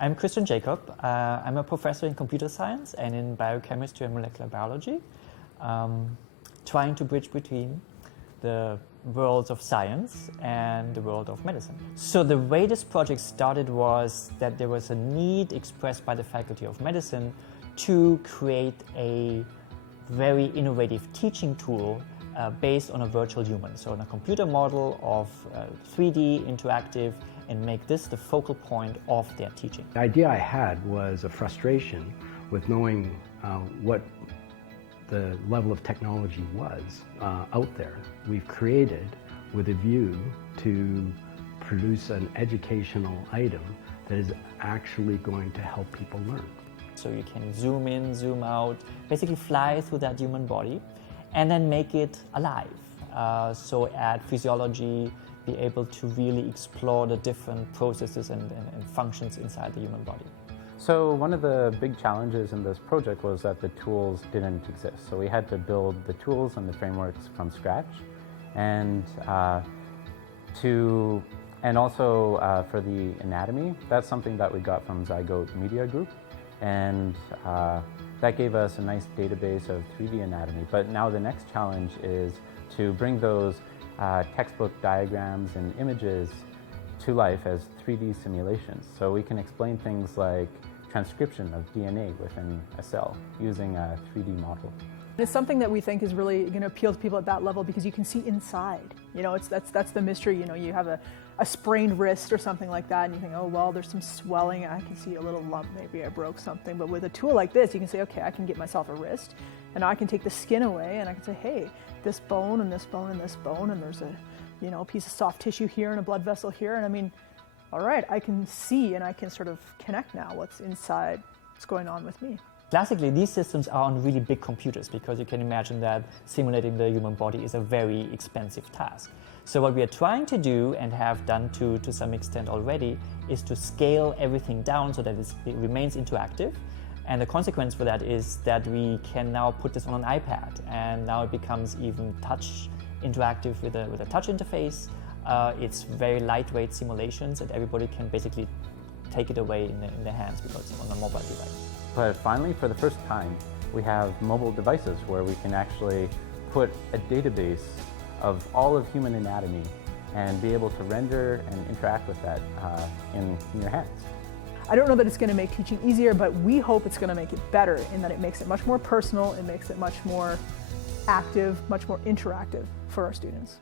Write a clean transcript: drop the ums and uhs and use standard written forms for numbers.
I'm Christian Jacob. I'm a professor in computer science and in biochemistry and molecular biology, trying to bridge between the worlds of science and the world of medicine. So the way this project started was that there was a need expressed by the Faculty of Medicine to create a very innovative teaching tool based on a virtual human, so on a computer model of 3D interactive, and make this the focal point of their teaching. The idea I had was a frustration with knowing what the level of technology was out there. We've created with a view to produce an educational item that is actually going to help people learn. So you can zoom in, zoom out, basically fly through that human body and then make it alive. So add physiology, be able to really explore the different processes and functions inside the human body. So one of the big challenges in this project was that the tools didn't exist. So we had to build the tools and the frameworks from scratch. And also for the anatomy, that's something that we got from Zygote Media Group. And that gave us a nice database of 3D anatomy. But now the next challenge is to bring those textbook diagrams and images to life as 3D simulations. So we can explain things like transcription of DNA within a cell using a 3D model. It's something that we think is really going to appeal to people at that level because you can see inside. You know, that's the mystery. You know, you have a sprained wrist or something like that and you think, oh, well, there's some swelling. I can see a little lump. Maybe I broke something. But with a tool like this, you can say, okay, I can get myself a wrist and I can take the skin away and I can say, hey, this bone and this bone and this bone and there's a piece of soft tissue here and a blood vessel here. And I mean, all right, I can see and I can sort of connect now what's inside, what's going on with me. Classically, these systems are on really big computers because you can imagine that simulating the human body is a very expensive task. So what we are trying to do and have done to some extent already is to scale everything down so that it remains interactive. And the consequence for that is that we can now put this on an iPad and now it becomes even touch interactive with a touch interface. It's very lightweight simulations and everybody can basically take it away in their hands because it's on a mobile device. But finally, for the first time, we have mobile devices where we can actually put a database of all of human anatomy and be able to render and interact with that in your hands. I don't know that it's going to make teaching easier, but we hope it's going to make it better in that it makes it much more personal, it makes it much more active, much more interactive for our students.